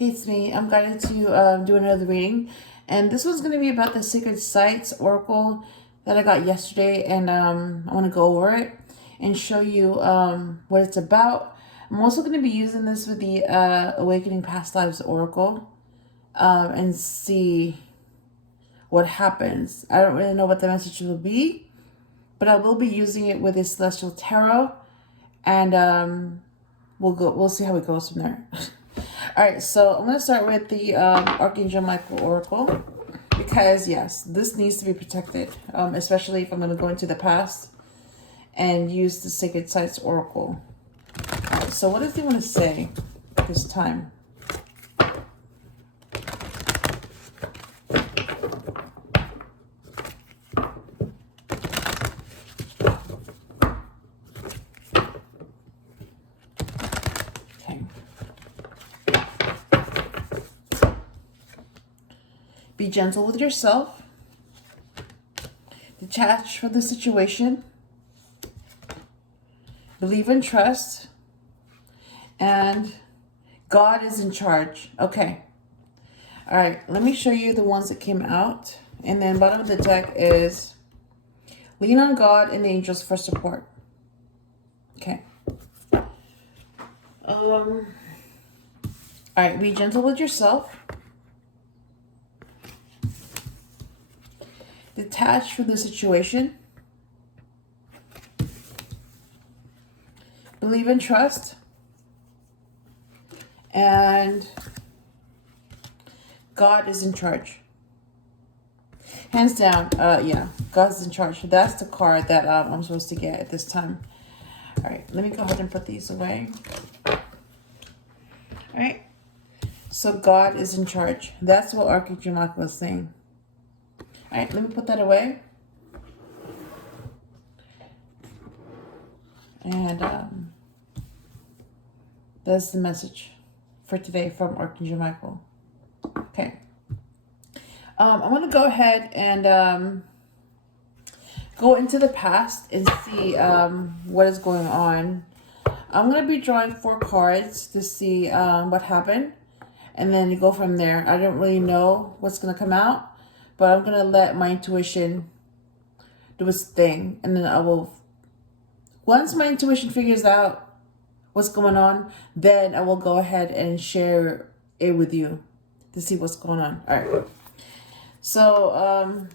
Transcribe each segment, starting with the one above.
Hey, it's me. I'm guided to do another reading, and this one's going to be about the Sacred Sites Oracle that I got yesterday, and I want to go over it and show you what it's about. I'm also going to be using this with the Awakening Past Lives Oracle and see what happens. I don't really know what the message will be, but I will be using it with the Celestial Tarot, and we'll see how it goes from there. All right, so I'm going to start with the Archangel Michael Oracle because, yes, this needs to be protected, especially if I'm going to go into the past and use the Sacred Sites Oracle. All right, so what does he want to say this time? Be gentle with yourself. Detach from the situation. Believe and trust. And God is in charge. Okay. All right. Let me show you the ones that came out. And then bottom of the deck is lean on God and the angels for support. Okay. All right. Be gentle with yourself. Detach from the situation. Believe and trust. And God is in charge. Hands down, yeah, God's in charge. That's the card that I'm supposed to get at this time. All right, let me go ahead and put these away. All right, so God is in charge. That's what Archangel Michael was saying. All right, let me put that away. And that's the message for today from Archangel Michael. Okay. I'm going to go ahead and go into the past and see what is going on. I'm going to be drawing 4 cards to see what happened. And then you go from there. I don't really know what's going to come out. But I'm going to let my intuition do its thing. And then I will, once my intuition figures out what's going on, then I will go ahead and share it with you to see what's going on. All right. So, all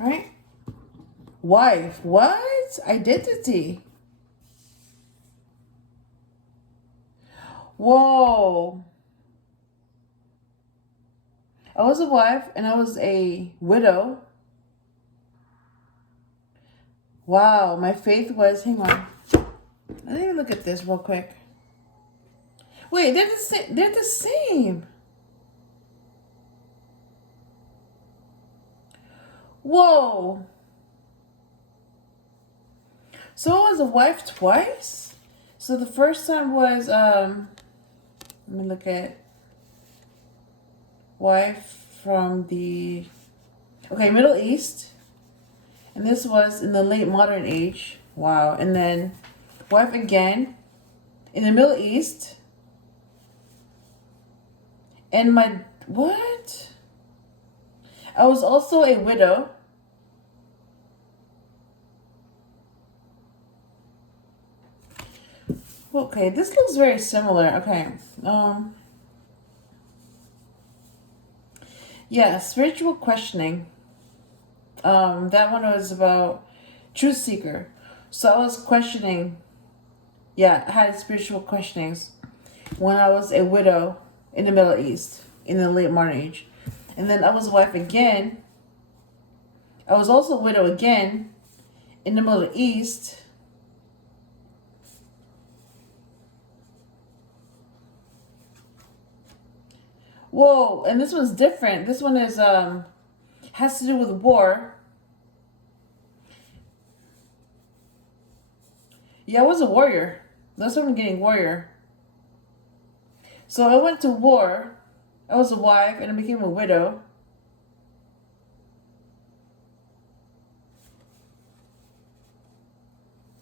right. Wife. What? Identity. Whoa. I was a wife and I was a widow. Wow. My faith was, hang on. Let me look at this real quick. Wait, they're the same. They're the same. Whoa. So I was a wife twice? So the first time was, let me look at wife from the, okay, Middle East. And this was in the late modern age. Wow. And then wife again in the Middle East. And my, what? I was also a widow. Okay, this looks very similar. Okay. Yeah, spiritual questioning. That one was about truth seeker. So I was questioning, yeah, I had spiritual questionings when I was a widow in the Middle East in the late modern age. And then I was a wife again. I was also a widow again in the Middle East. Whoa, and this one's different. This one is has to do with war. Yeah, I was a warrior. That's what I'm getting, warrior. So I went to war. I was a wife and I became a widow.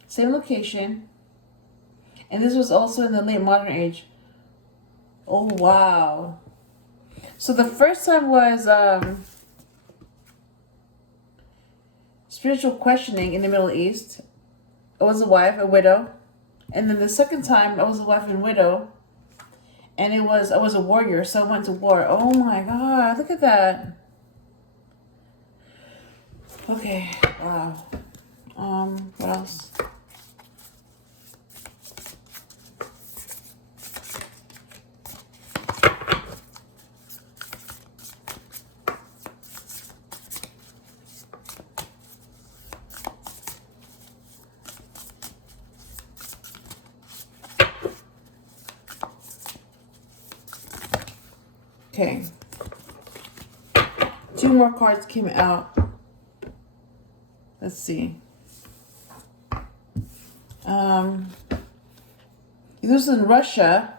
Same location. And this was also in the late modern age. Oh, wow. So the first time was spiritual questioning in the Middle East. I was a wife, a widow. And then the second time I was a wife and widow. And I was a warrior, so I went to war. Oh my God, look at that. Okay, wow. What else? Okay. 2 more cards came out. Let's see. This was in Russia.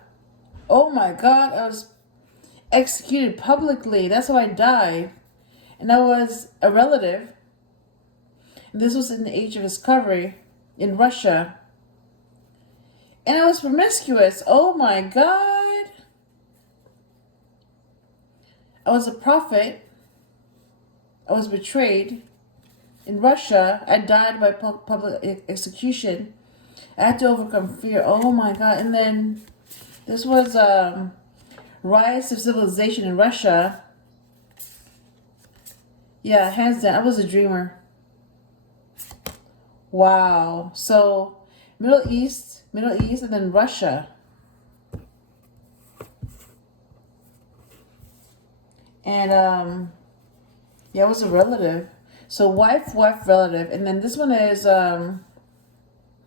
Oh my God, I was executed publicly. That's how I died. And I was a relative. And this was in the age of discovery in Russia. And I was promiscuous. Oh my God. I was a prophet. I was betrayed. In Russia, I died by public execution. I had to overcome fear. Oh my God. And then this was rise of civilization in Russia. Yeah, hands down. I was a dreamer. Wow. So Middle East, and then Russia. And yeah, I was a relative. So wife, relative. And then this one is I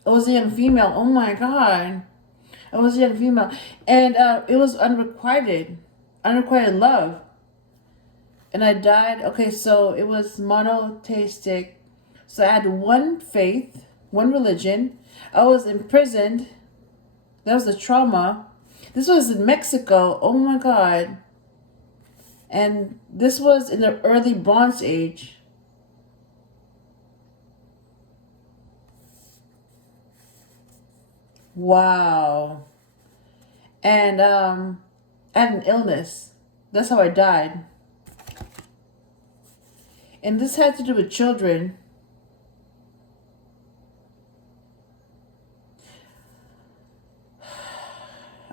was a young female. Oh my God. I was a young female. And it was unrequited love. And I died. Okay, so it was monotheistic. So I had one faith, one religion. I was imprisoned. That was the trauma. This was in Mexico. Oh my God. And this was in the early Bronze Age. Wow. And I had an illness. That's how I died. And this had to do with children.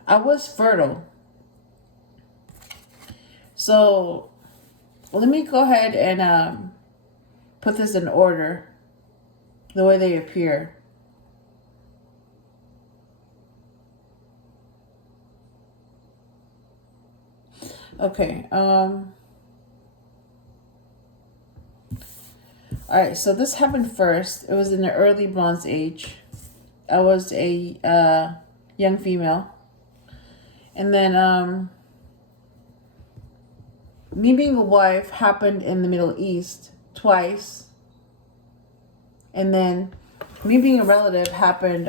I was fertile. So let me go ahead and put this in order, the way they appear. Okay. All right. So this happened first. It was in the early Bronze Age. I was a young female, and then me being a wife happened in the Middle East twice, and then me being a relative happened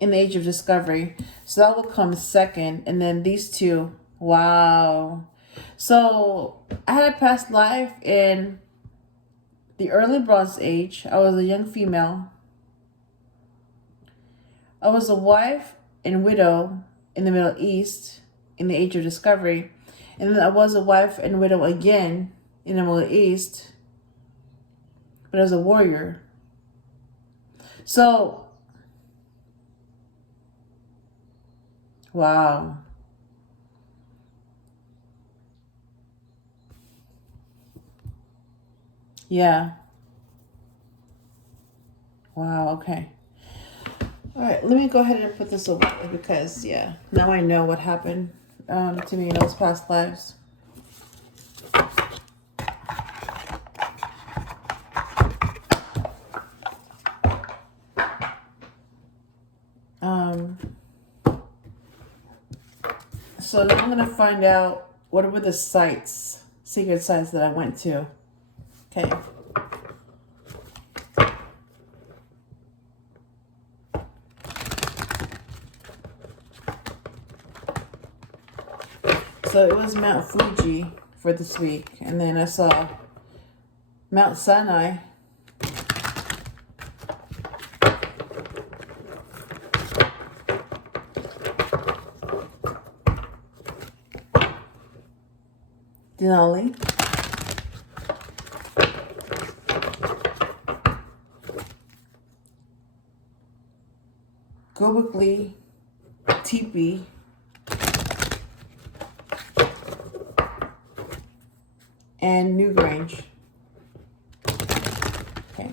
in the age of discovery. So that will come second, and then these two. Wow. So I had a past life in the early Bronze Age. I was a young female. I was a wife and widow in the Middle East in the age of discovery. And then I was a wife and widow again in the Middle East, but I was a warrior. So, wow. Yeah. Wow, okay. All right, let me go ahead and put this away because, yeah, now I know what happened to me in those past lives. So now I'm going to find out what were the sites, secret sites that I went to. Okay. So it was Mount Fuji for this week. And then I saw Mount Sinai. Denali. Gobekli Tepe. And Newgrange. Okay.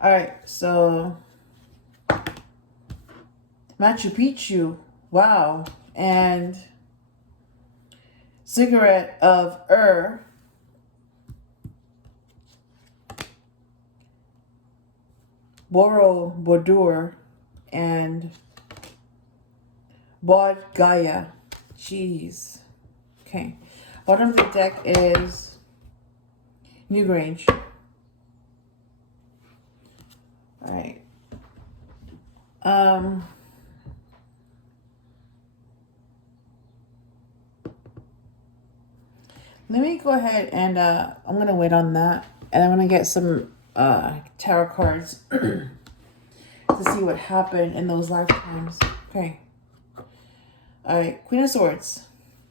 Alright, so Machu Picchu. Wow. And Cigarette of Borobudur, and Bodh Gaya. Jeez. Okay. Bottom of the deck is Newgrange. Alright. Let me go ahead and I'm gonna wait on that, and I'm gonna get some tarot cards to see what happened in those lifetimes. Okay. Alright, Queen of Swords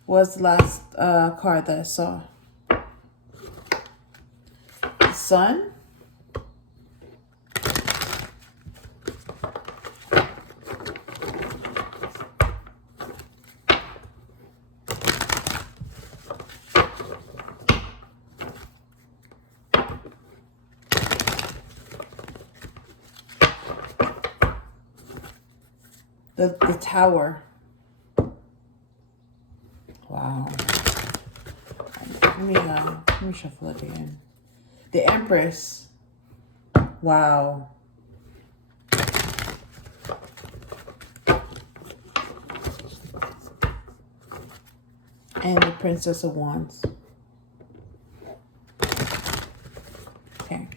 was the last card that I saw. The Sun. The Tower. Wow. Let me shuffle it again. The Empress. Wow. And the Princess of Wands. Okay.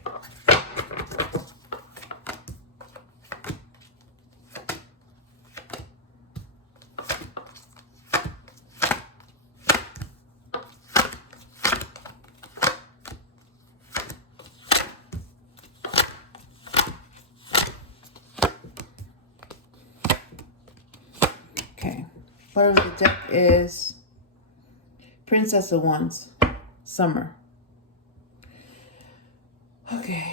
Okay. Bottom of the deck is Princess of Wands, Summer. Okay.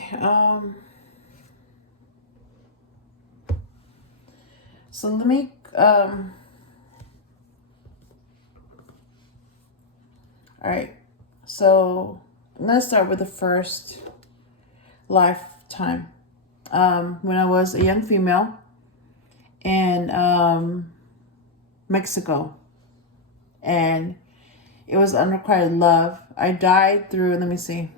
So let me all right. So I'm gonna start with the first lifetime. When I was a young female in Mexico, and it was unrequited love. I died through, let me see.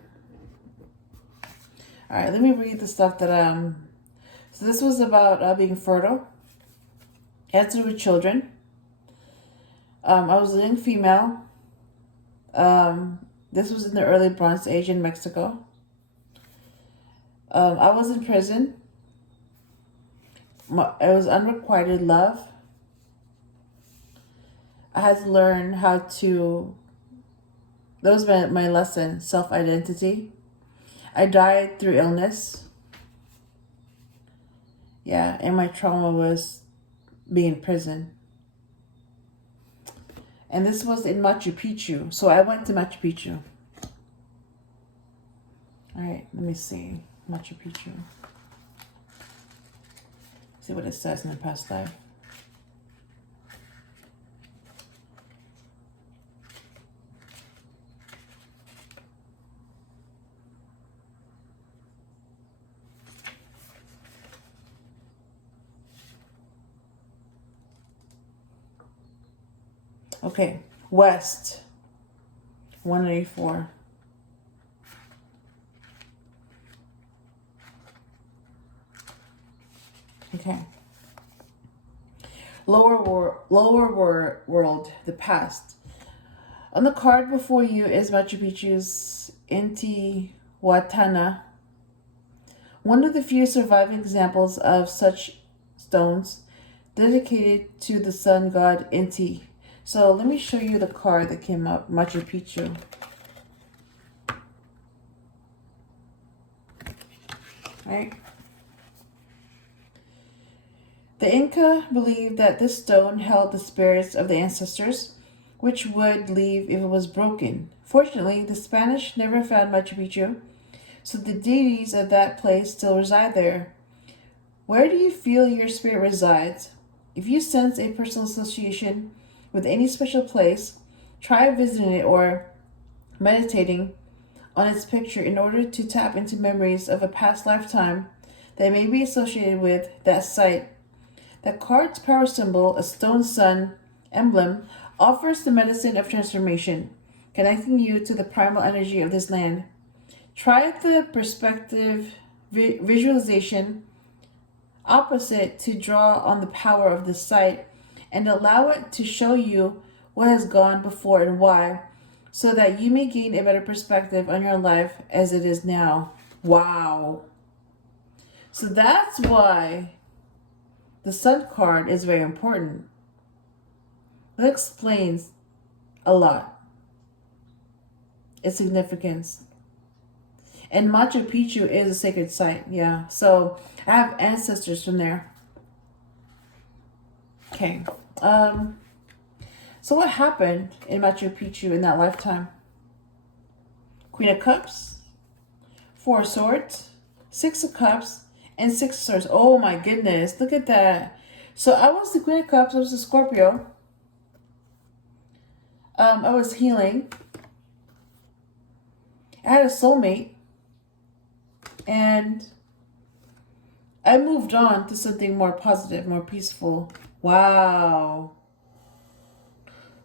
All right, let me read the stuff that so this was about being fertile. It had to do with children. I was a young female. This was in the early Bronze Age in Mexico. I was in prison. It was unrequited love. I had to learn how to, that was my lesson, self-identity. I died through illness. Yeah, and my trauma was being in prison. And this was in Machu Picchu. So I went to Machu Picchu. All right, let me see. Machu Picchu. See what it says in the past life. Okay, West, 184. Okay. Lower world, the past. On the card before you is Machu Picchu's Intihuatana, one of the few surviving examples of such stones dedicated to the sun god Inti. So let me show you the card that came up, Machu Picchu. Right? The Inca believed that this stone held the spirits of the ancestors, which would leave if it was broken. Fortunately, the Spanish never found Machu Picchu, so the deities of that place still reside there. Where do you feel your spirit resides? If you sense a personal association with any special place, try visiting it or meditating on its picture in order to tap into memories of a past lifetime that may be associated with that site. The card's power symbol, a stone sun emblem, offers the medicine of transformation, connecting you to the primal energy of this land. Try the perspective visualization opposite to draw on the power of the site and allow it to show you what has gone before and why, so that you may gain a better perspective on your life as it is now. Wow. So that's why the Sun card is very important. It explains a lot. Its significance. And Machu Picchu is a sacred site, yeah. So I have ancestors from there. Okay. So what happened in Machu Picchu in that lifetime? Queen of Cups, Four of Swords, Six of Cups, and Six of Swords. Oh my goodness, look at that. So I was the Queen of Cups, I was the Scorpio. I was healing. I had a soulmate. And I moved on to something more positive, more peaceful. Wow.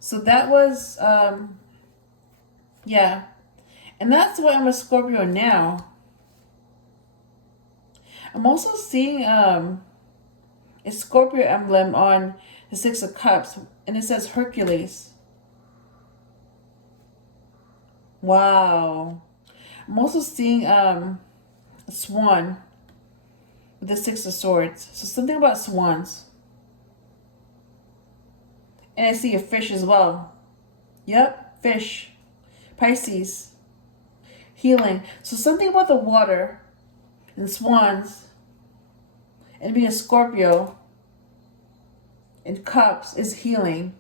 So that was, yeah. And that's why I'm a Scorpio now. I'm also seeing a Scorpio emblem on the Six of Cups, and it says Hercules. Wow. I'm also seeing a swan with the Six of Swords. So something about swans. And I see a fish as well. Yep, fish. Pisces. Healing. So something about the water and swans and being a Scorpio and cups is healing.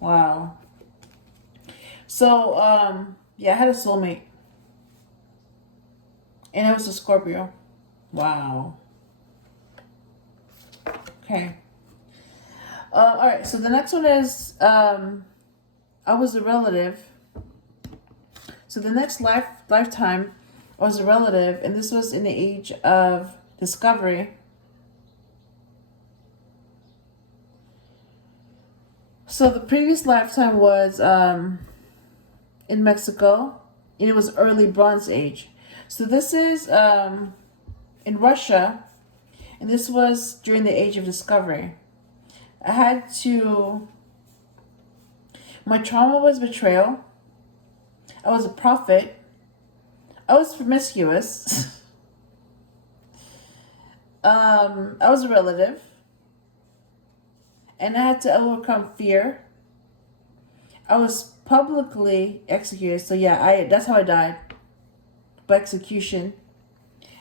Wow. So, yeah, I had a soulmate. And it was a Scorpio. Wow. Okay. All right, so the next one is I was a relative. So the next lifetime, I was a relative, and this was in the age of discovery. So the previous lifetime was in Mexico, and it was early Bronze Age. So this is in Russia, and this was during the age of discovery. My trauma was betrayal. I was a prophet. I was promiscuous. I was a relative. And I had to overcome fear. I was publicly executed. So yeah, that's how I died. By execution.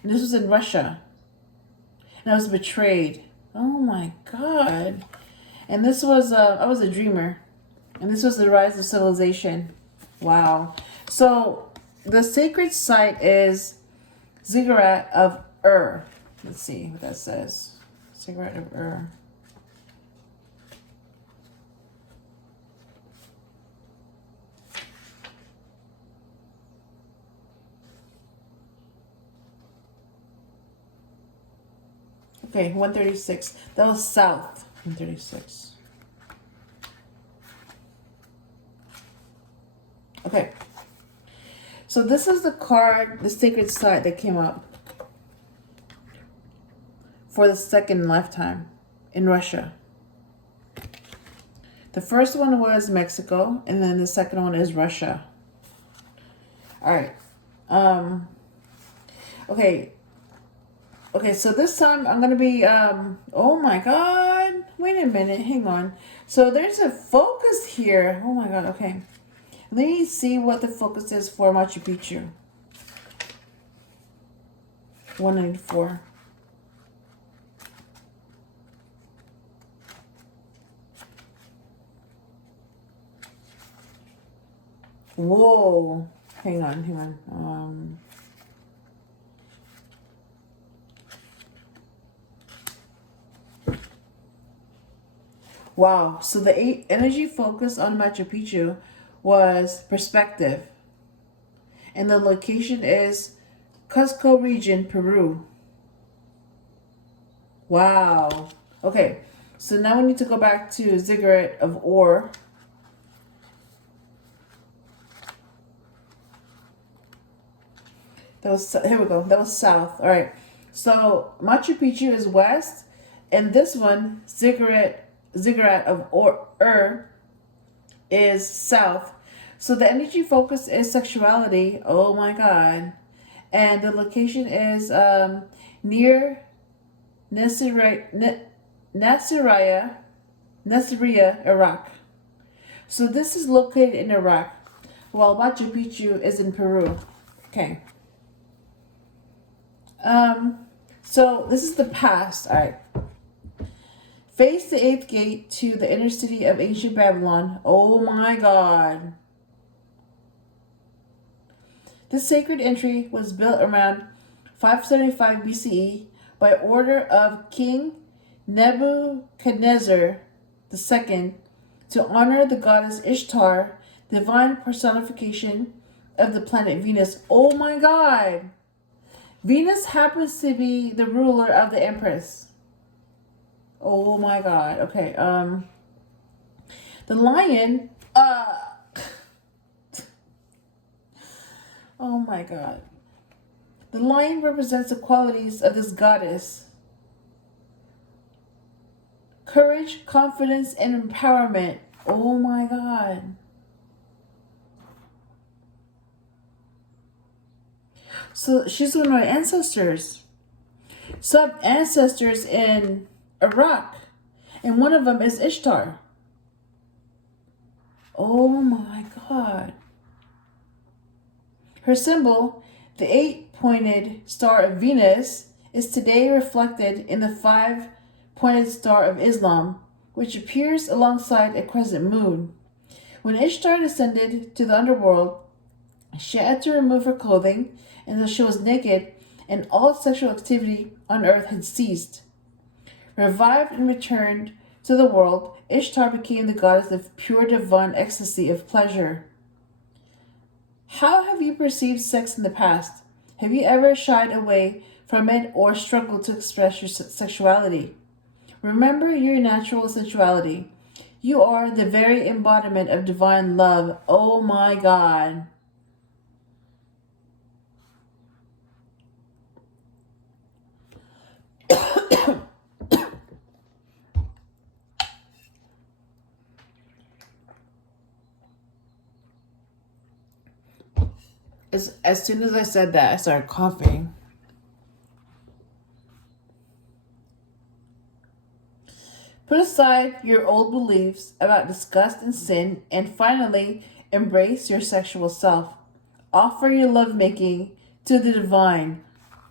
And this was in Russia. And I was betrayed. Oh my God. And this was, I was a dreamer. And this was the rise of civilization. Wow. So the sacred site is Ziggurat of Ur. Let's see what that says. Ziggurat of Ur. Okay, 136. That was south. 136. Okay. So this is the card, the sacred site that came up for the second lifetime in Russia. The first one was Mexico, and then the second one is Russia. All right. Okay. Okay, so this time I'm going to be, oh my God, Wait a minute, hang on. So there's a focus here. Oh my god, okay. Let me see what the focus is for Machu Picchu. 194. Whoa. Hang on. Wow. So the energy focus on Machu Picchu was perspective. And the location is Cusco region, Peru. Wow. Okay. So now we need to go back to Ziggurat of Ore. Here we go. That was south. All right. So Machu Picchu is west, and this one, Ziggurat of Ur, is south. So the energy focus is sexuality. Oh my god. And the location is near Nasiriyah, Iraq. So this is located in Iraq, while Machu Picchu is in Peru. Okay. So this is the past. All right. Face the 8th gate to the inner city of ancient Babylon. Oh my god. This sacred entry was built around 575 BCE by order of King Nebuchadnezzar II to honor the goddess Ishtar, divine personification of the planet Venus. Oh my god. Venus happens to be the ruler of the Empress. Oh my god. Okay. The lion. Oh my god. The lion represents the qualities of this goddess: courage, confidence, and empowerment. Oh my god. So she's one of my ancestors. Some ancestors in Iraq, and one of them is Ishtar. Oh my god. Her symbol, the 8-pointed star of Venus, is today reflected in the 5-pointed star of Islam, which appears alongside a crescent moon. When Ishtar descended to the underworld, she had to remove her clothing, and thus she was naked, and all sexual activity on earth had ceased. Revived and returned to the world, Ishtar became the goddess of pure divine ecstasy of pleasure. How have you perceived sex in the past? Have you ever shied away from it or struggled to express your sexuality? Remember your natural sensuality. You are the very embodiment of divine love. Oh my god. As soon as I said that, I started coughing. Put aside your old beliefs about disgust and sin, and finally embrace your sexual self. Offer your lovemaking to the divine.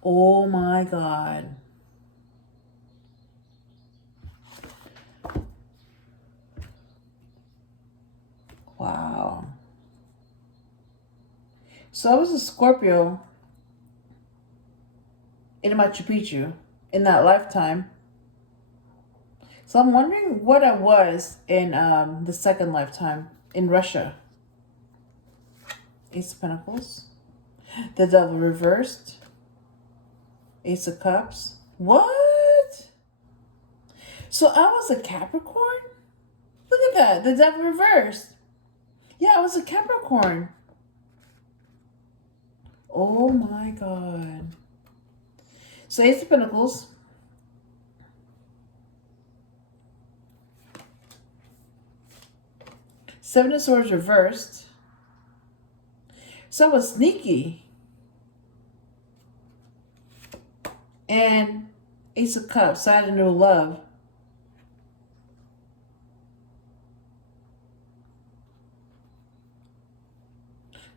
Oh my god. Wow. So I was a Scorpio in Machu Picchu in that lifetime. So I'm wondering what I was in the second lifetime in Russia. Ace of Pentacles. The Devil reversed. Ace of Cups. What? So I was a Capricorn? Look at that. The Devil reversed. Yeah, I was a Capricorn. Oh my god. So Ace of Pentacles. Seven of Swords reversed. So I was sneaky. And Ace of Cups, so I had a new love.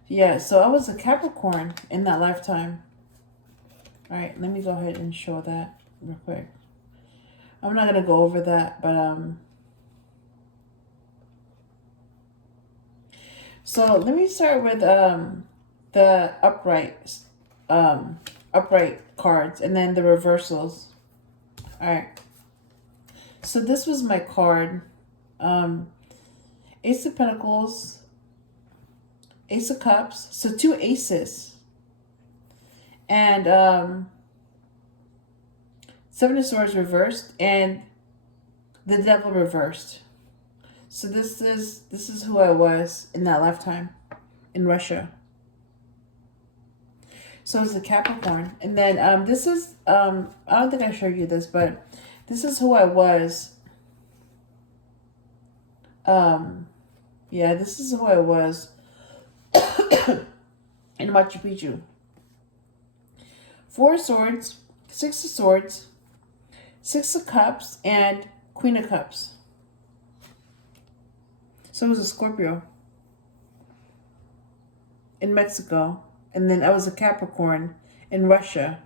Yeah, so I was a Capricorn in that lifetime. All right, let me go ahead and show that real quick. I'm not going to go over that, but so let me start with the upright cards and then the reversals. All right. So this was my card. Ace of Pentacles, Ace of Cups, so two aces. And Seven of Swords reversed and the Devil reversed. So this is who I was in that lifetime in Russia. So it's a Capricorn. And then this is I don't think I showed you this, but this is who I was. Yeah, this is who I was in Machu Picchu. Four of Swords, Six of Swords, Six of Cups, and Queen of Cups. So it was a Scorpio in Mexico. And then I was a Capricorn in Russia.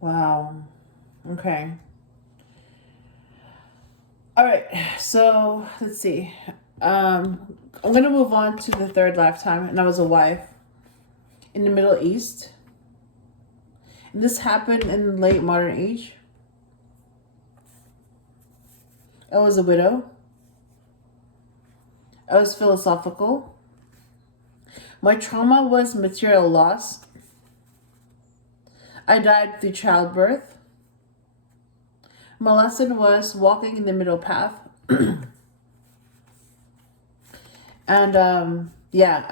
Wow. Okay. All right. So let's see. I'm going to move on to the third lifetime. And I was a wife in the Middle East. And this happened in the late modern age. I was a widow. I was philosophical. My trauma was material loss. I died through childbirth. My lesson was walking in the middle path. And yeah,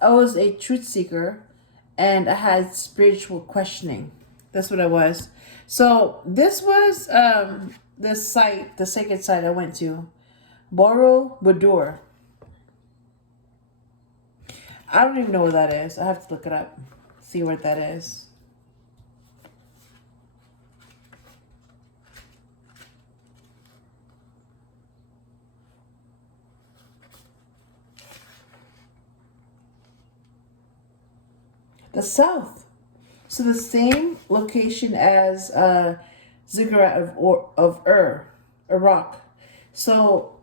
I was a truth seeker and I had spiritual questioning. That's what I was. So this was the sacred site I went to. Borobudur. I don't even know what that is. I have to look it up. See what that is. The south. So the same location as Ziggurat of Iraq. So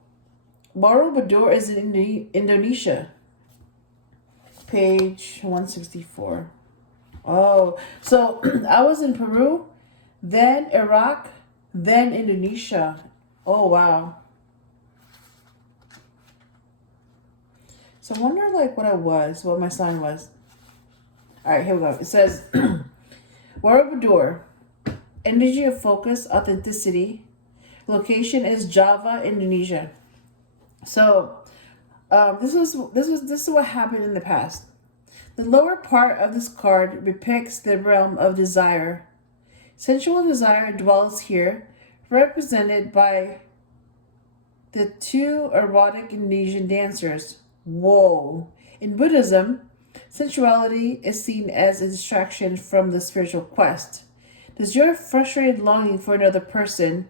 Borobudur is in Indonesia. Page 164. Oh, so I was in Peru, then Iraq, then Indonesia. Oh, wow. So I wonder what my sign was. All right, here we go. It says, Borobudur, energy of focus, authenticity. Location is Java, Indonesia. So this is what happened in the past. The lower part of this card depicts the realm of desire. Sensual desire dwells here, represented by the two erotic Indonesian dancers. Whoa. In Buddhism, sensuality is seen as a distraction from the spiritual quest. Does your frustrated longing for another person,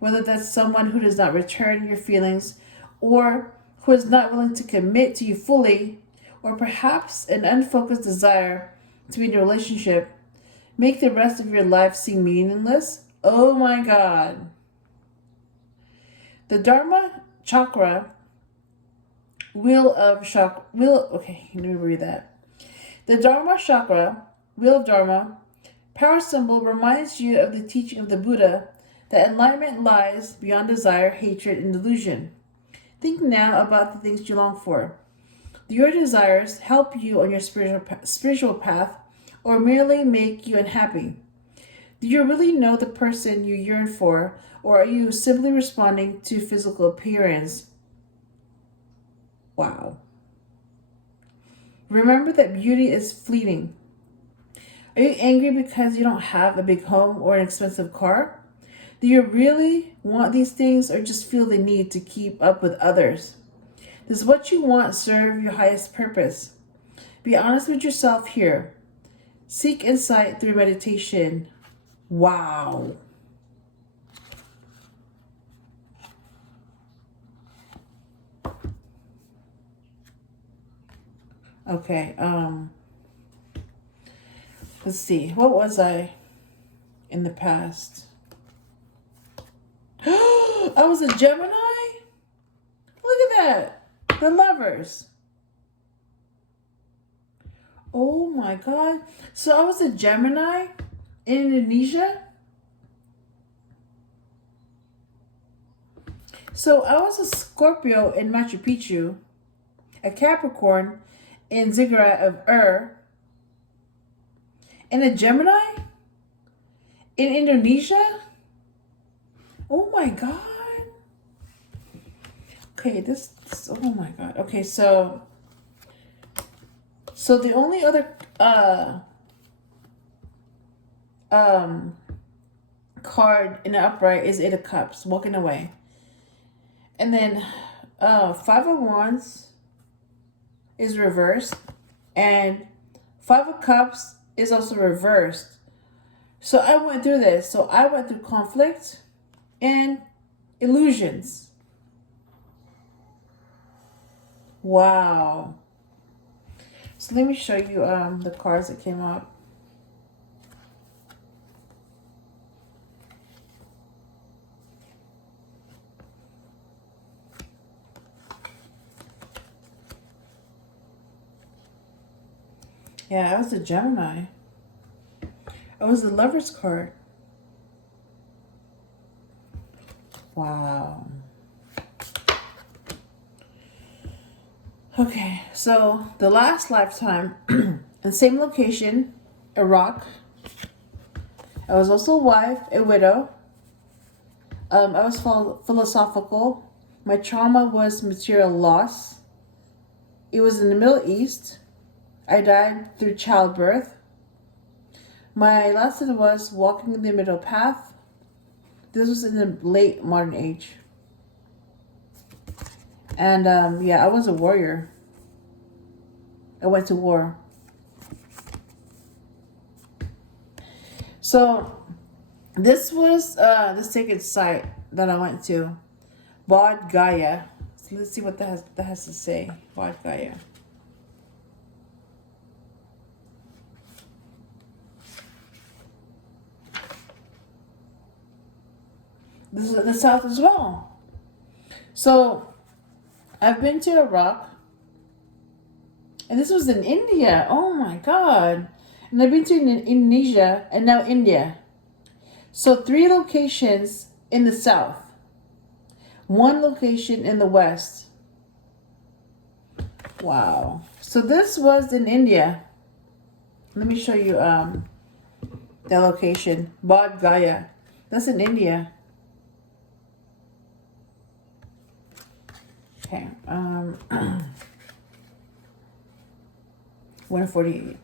whether that's someone who does not return your feelings or who is not willing to commit to you fully, or perhaps an unfocused desire to be in a relationship, make the rest of your life seem meaningless? Oh my God. The Dharma chakra, okay, let me read that. The Dharma chakra, wheel of Dharma, power symbol reminds you of the teaching of the Buddha that enlightenment lies beyond desire, hatred, and delusion. Think now about the things you long for. Do your desires help you on your spiritual path or merely make you unhappy? Do you really know the person you yearn for, or are you simply responding to physical appearance? Wow. Remember that beauty is fleeting. Are you angry because you don't have a big home or an expensive car? Do you really want these things or just feel the need to keep up with others? Does what you want serve your highest purpose? Be honest with yourself here. Seek insight through meditation. Wow. Okay, let's see. What was I in the past? I was a Gemini? Look at that. The Lovers. Oh my God. So I was a Gemini in Indonesia? So I was a Scorpio in Machu Picchu, a Capricorn in Ziggurat of and a Gemini in Indonesia? Oh my God. Okay, oh my God. Okay, so the only other card in the upright is Eight of Cups, walking away. And then Five of Wands is reversed, and Five of Cups is also reversed. So I went through this. So I went through conflict and illusions. Wow. So let me show you the cards that came up. Yeah, I was a Gemini. I was the Lover's card. Wow. Okay, so the last lifetime, in same location, Iraq. I was also a wife, a widow. I was philosophical. My trauma was material loss. It was in the Middle East. I died through childbirth. My lesson was walking in the middle path. This was in the late modern age. And yeah, I was a warrior. I went to war. So this was the sacred site that I went to, Bodh Gaya. So let's see what that has to say. Bodh Gaya. This is in the south as well. So I've been to Iraq. And this was in India. Oh my God. And I've been to Indonesia and now India. So 3 locations in the south. 1 location in the west. Wow. So this was in India. Let me show you the location. Bodh Gaya. That's in India. Okay. 148.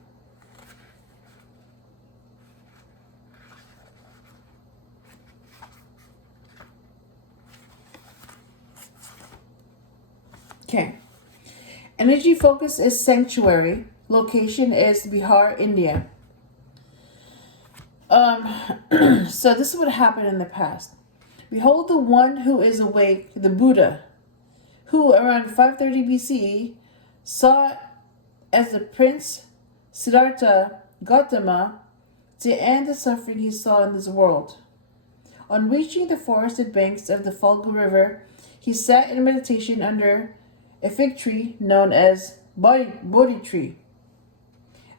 Okay. Energy focus is sanctuary. Location is Bihar, India. So this is what happened in the past. Behold the one who is awake, the Buddha, who around 530 BCE saw as the prince Siddhartha Gautama to end the suffering he saw in this world. On reaching the forested banks of the Falgu River, he sat in meditation under a fig tree known as Bodhi tree.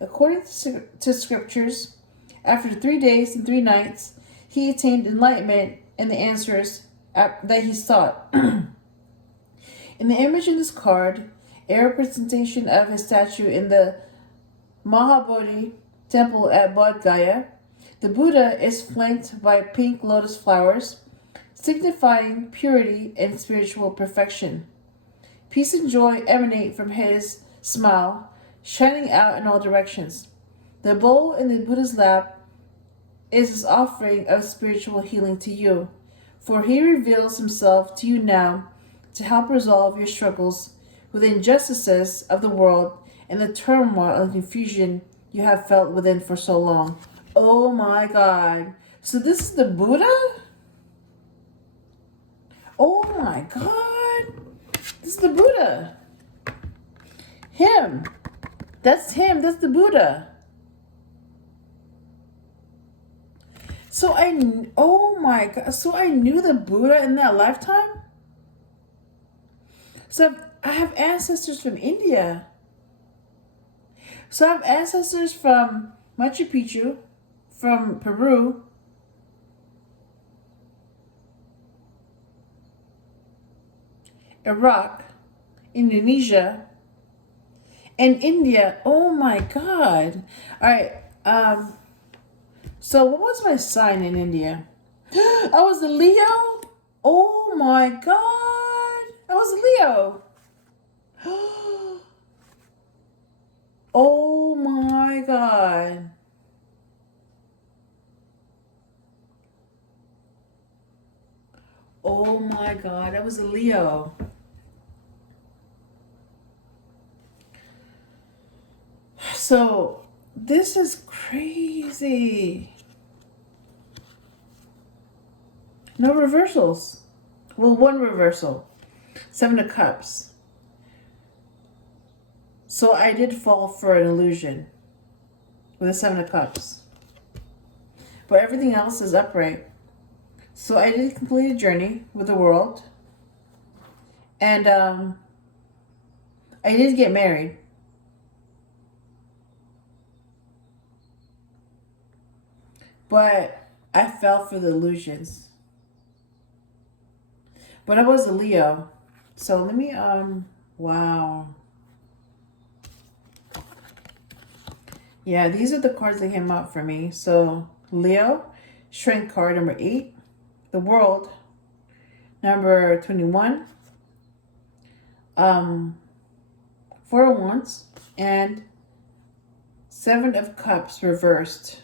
According to scriptures, after 3 days and 3 nights, he attained enlightenment and the answers that he sought. In the image in this card, a representation of his statue in the Mahabodhi temple at Bodh Gaya, the Buddha is flanked by pink lotus flowers, signifying purity and spiritual perfection. Peace and joy emanate from his smile, shining out in all directions. The bowl in the Buddha's lap is his offering of spiritual healing to you, for he reveals himself to you now to help resolve your struggles with the injustices of the world and the turmoil and confusion you have felt within for so long. Oh my God. So this is the Buddha? Oh my God. This is the Buddha. Him. That's him. That's the Buddha. So oh my God. So I knew the Buddha in that lifetime? So I have ancestors from India. So I have ancestors from Machu Picchu, from Peru, Iraq, Indonesia, and India. Oh my God. All right. So what was my sign in India? I was a Leo. Oh my God. I was a Leo. Oh my God. Oh my God. I was a Leo. So this is crazy. No reversals. Well, one reversal. 7 of Cups. So I did fall for an illusion with the 7 of Cups. But everything else is upright. So I did complete a journey with the world. And I did get married. But I fell for the illusions. But I was a Leo. So let me, wow. Yeah, these are the cards that came out for me. So Leo, Strength card number 8. The World, number 21. 4 of Wands, and 7 of Cups reversed.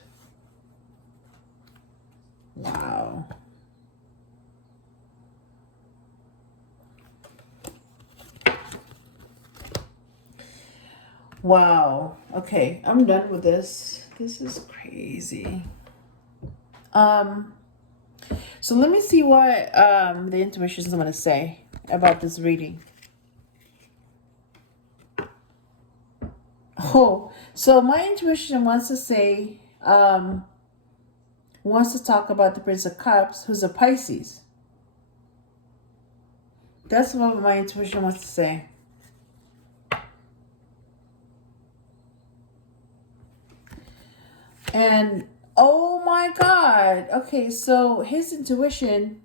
Wow. Wow. Okay, I'm done with this. This is crazy. So let me see what the intuitions I'm going to say about this reading. Oh, so my intuition wants to say, wants to talk about the Prince of Cups, who's a Pisces. That's what my intuition wants to say. And oh my God. Okay, so his intuition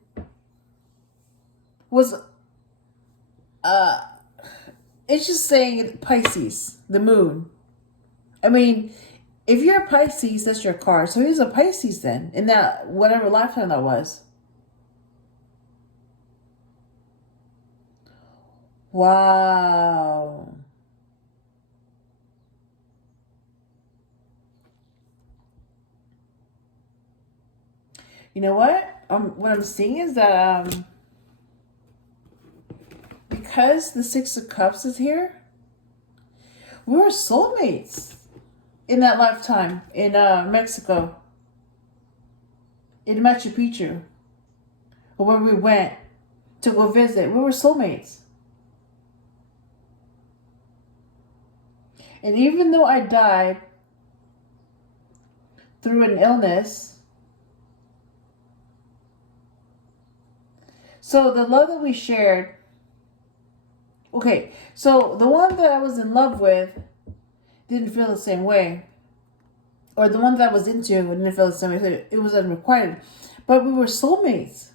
was it's just saying Pisces, the moon. I mean, if you're a Pisces, that's your card. So he's a Pisces then, in that whatever lifetime that was. Wow. You know what I'm seeing is that because the 6 of Cups is here, we were soulmates in that lifetime in Mexico, in Machu Picchu, where we went to go visit. We were soulmates. And even though I died through an illness, so the love that we shared, okay, so the one that I was in love with didn't feel the same way. Or the one that I was into didn't feel the same way. So it was unrequited. But we were soulmates.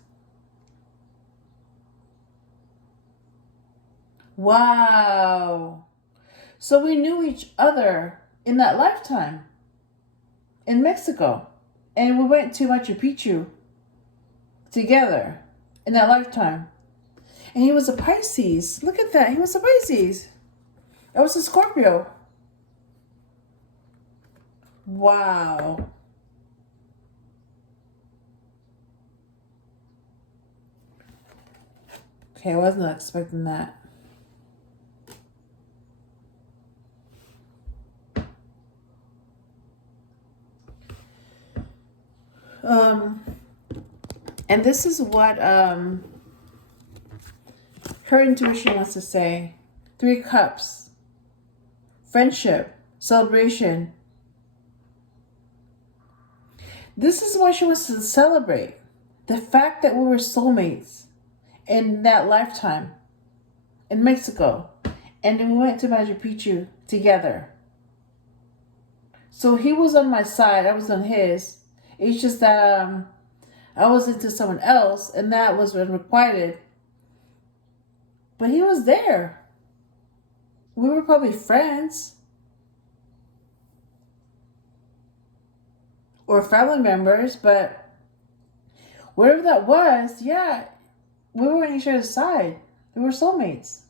Wow. So we knew each other in that lifetime in Mexico. And we went to Machu Picchu together in that lifetime. And he was a Pisces. Look at that. He was a Pisces. I was a Scorpio. Wow. Okay, I was not expecting that. And this is what her intuition wants to say. 3 Cups. Friendship. celebration. This is why she wants to celebrate. The fact that we were soulmates in that lifetime in Mexico. And then we went to Machu Picchu together. So he was on my side, I was on his. It's just that I was into someone else, and that was unrequited. But he was there. We were probably friends. Or family members, but whatever that was, yeah, we were on each other's side. We were soulmates.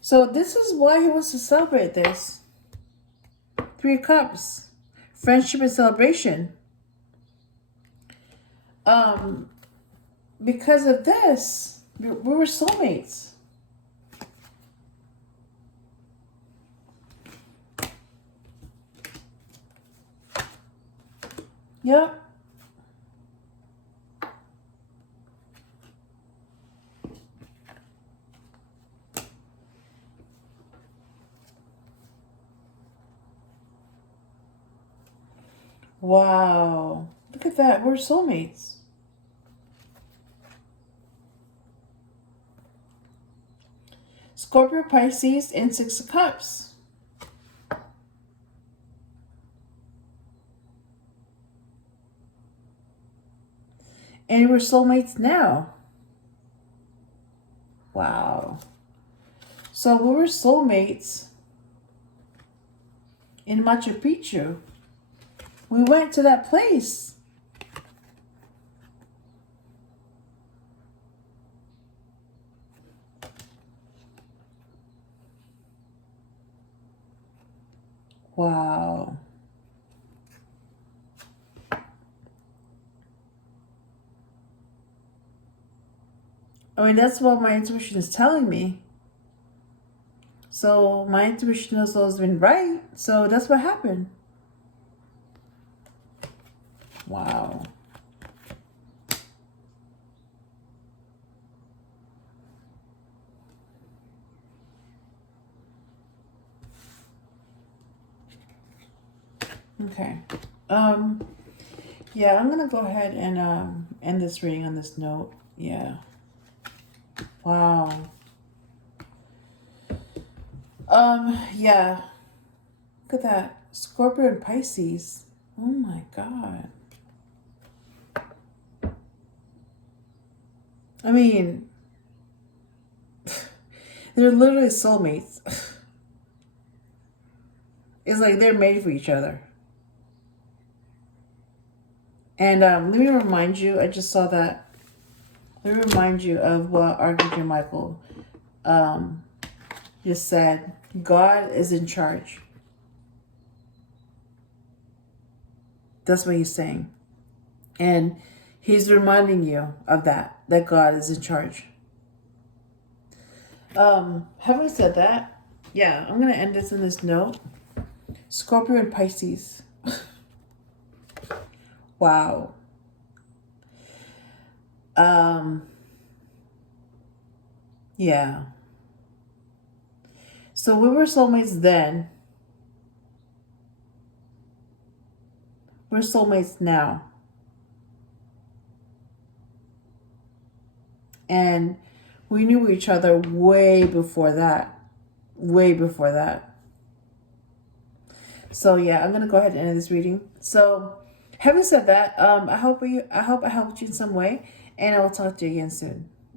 So this is why he wants to celebrate this. 3 of Cups. Friendship and celebration. Because of this, we were soulmates. Yep. Wow. Look at that. We're soulmates. Scorpio, Pisces, and 6 of Cups. And we're soulmates now. Wow. So we were soulmates in Machu Picchu. We went to that place. Wow. I mean, that's what my intuition is telling me. So my intuition has always been right. So that's what happened. Wow. Okay. Yeah, I'm gonna go ahead and end this reading on this note. Yeah. Wow. Yeah. Look at that. Scorpio and Pisces. Oh my God. I mean, they're literally soulmates. It's like they're made for each other. And let me remind you, I just saw that. Let me remind you of what Archangel Michael just said. God is in charge. That's what he's saying. And he's reminding you of that God is in charge. Having said that, yeah, I'm going to end this on this note. Scorpio and Pisces. Wow. Yeah. So we were soulmates then. We're soulmates now. And we knew each other way before that. Way before that. So yeah, I'm gonna go ahead and end this reading. So having said that, I hope I helped you in some way, and I will talk to you again soon.